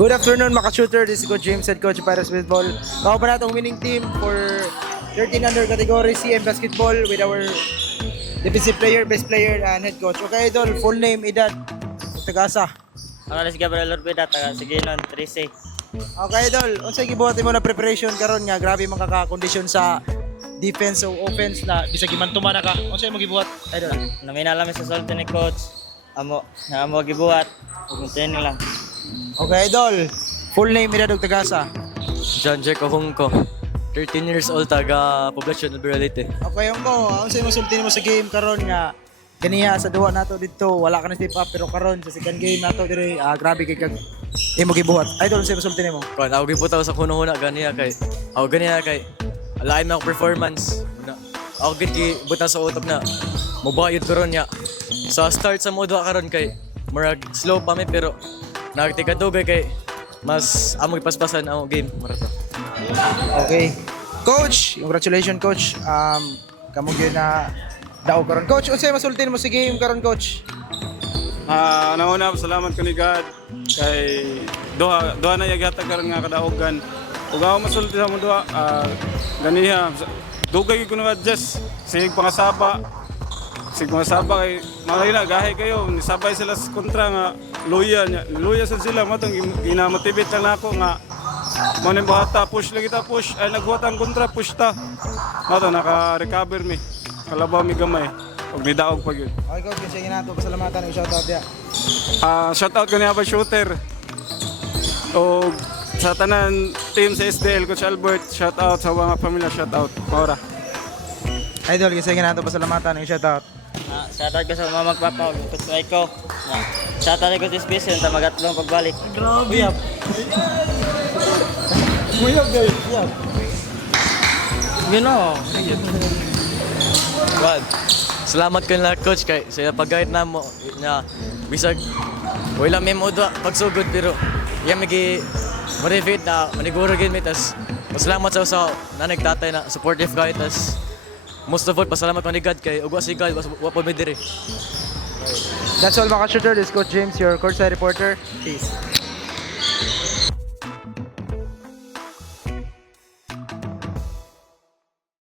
Good afternoon mga shooter. This is Coach James, head coach para sa basketball. Kao pa natong winning team for 13 under category CM basketball with our defensive player, best player, and head coach. Okay, idol, full name, edad, tagasa. Ang alas Gabriel Orbida, taga Siginon, 3C. Okay, idol, unsay gibuhatin mo na preparation karon nga grabe man kaka-condition sa defense o offense na bisag gimantuman na ka. Unsay mo gibuhat, idol? Namina lang sa sultan ni coach. Amo gibuhat. Ug training lang. Okay, idol, full name, edad, ug tagasa. John Jack Ohungko, 13 years old, taga Poblacion Liberalite. Okay, yung ko, unsay mo sultin mo sa game karon nga kaniya sa duwa nato dito, wala ka na step up pero karon sa second game nato dire grabe kay kag imo gibuhat. Idol, unsay mo sultin mo? Kung ako gibutaw sa kununa ganiya kay, alain mo ako performance. Ako gibutaw sa utok na, mabayod ko ron niya. Sa start sa modo karon kay, marag slow pa mi pero nagtikadugay kay, mas amo ipaspasan ang game. Marato. Okay. Coach, congratulations coach. Kamo gyud na daog karon. Coach, unsay masultin mo sa game karon coach? Nauna, salamat ko ni God kay duha na yaghatag karon nga kadaogan. Ug ako masulti sa mo duha, ganiha dugay ko na adjust sig pangasaba. Sig pangasaba kay malay na gahe kayo, nisabay sila sa kontra nga luya nya. Luya sa sila mo tong ginamotivate lang nako nga mo ni buhata push lagi ta push ay nagbuhat ang kontra push ta. Mato naka-recover mi. Kalabaw mi gamay. Ug nidaog pa gyud. Okay coach, sige nato pasalamatan og shout out dia. Shout out ko niya pa shooter. O sa tanan team sa SDL, Coach Albert, shout out sa mga pamilya, shout out. Maura. Idol, sige nato pasalamatan og shout out. Shoutout ko sa mga magpapa, coach Waiko. Shoutout ko sa Special, ta magatlong pagbalik. Uyap. Uyap guys, uyap. You know. God, salamat ko na coach kay sa pag-guide na mo na bisag wala may modo pagsugod pero iya migi motivate na maniguro gid mi tas salamat sa nanay tatay na supportive guy tas most of all pasalamat man ni God kay ug wa si God wa pa mi diri. That's all mga shooter. This is Coach James, your courtside reporter. Peace.